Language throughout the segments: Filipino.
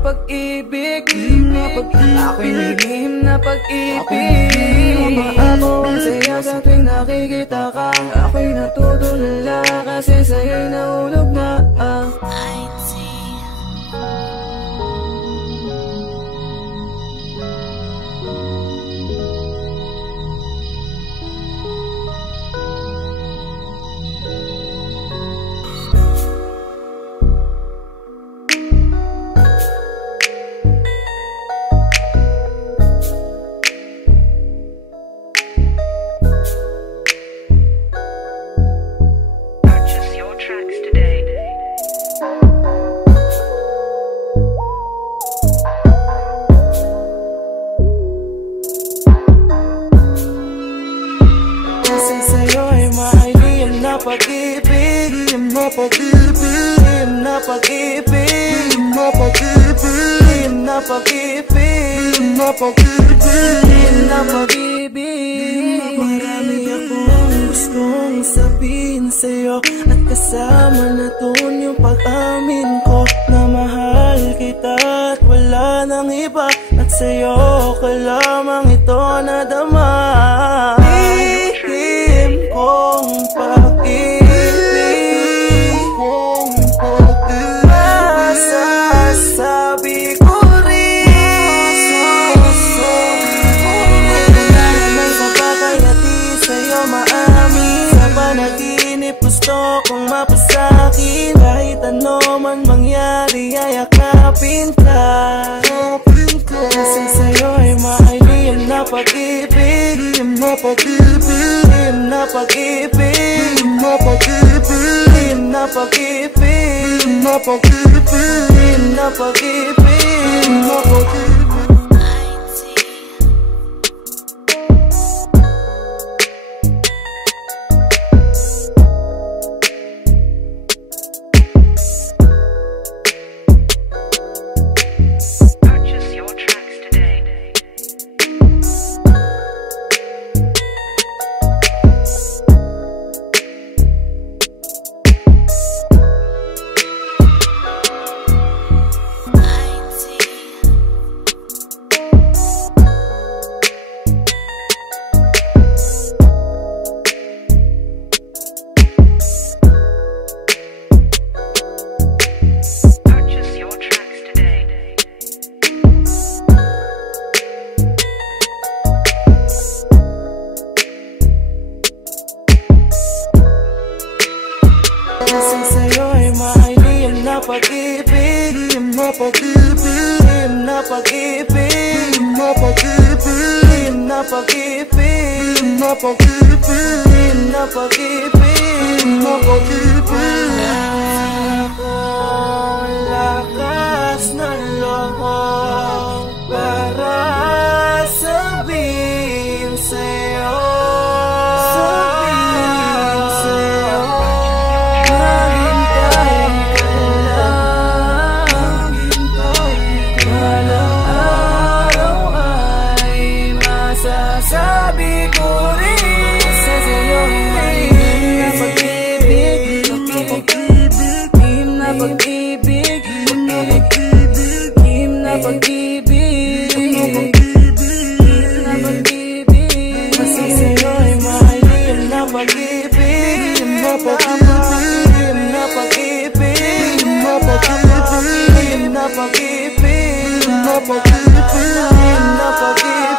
pag-ibig, ako'y lihim na pag-ibig. Umaapaw ang saya sa tuwing nakikita ka. Ako'y natutulala kasi sa'yo'y nahulog na. Pag-ibig, na pag-ibig, na pag-ibig, na pag-ibig, na pag-ibig, na pag-ibig, na pag-ibig. Marami akong gustong sabihin sa'yo at kasama na dun yung pag-amin ko na mahal kita at wala nang iba at sa'yo ka lamang ito nadama. Lihim kong gusto kong mapasakin kahit ano man mangyari ay yakapin ka. Kasi sa'yo'y mahalin na pag-ibig, na pag-ibig, na pag-ibig, na pag-ibig, na pag-ibig, na pag-ibig, na pag-ibig, na pag-ibig. Kasi sa'yo'y mahalin na pag-ibig, na pag-ibig, na pag-ibig, na pag-ibig, na pag-ibig, na pag-ibig, na pag-ibig, na pag-ibig. Akong lakas ng loob para sabihin sa'yo, sabi ko rin sa sa'yo'y na pag-ibig, na pag-ibig, na pag-ibig, na pag-ibig, na pag-ibig. Kasi sa'yo'y mahalin na pag-ibig, na pag-ibig, na pag-ibig, na pag-ibig, na pag-ibig, na pag-ibig, na pag-ibig.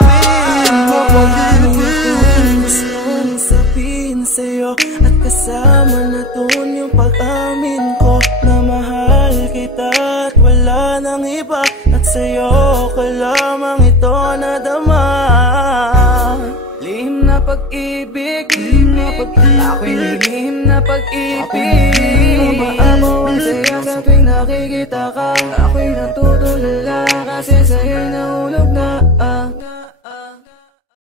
Marami akong gustong sabihin sa'yo at kasama na dun yung pag-amin ko na mahal kita at wala nang iba at sa'yo ka lamang ito nadama. Lihim na pag-ibig, ako'y lihim na pag-ibig. Umaapaw ang saya sa tuwing nakikita ka. Ako'y natutulala kasi sa'yo'y nahulog na.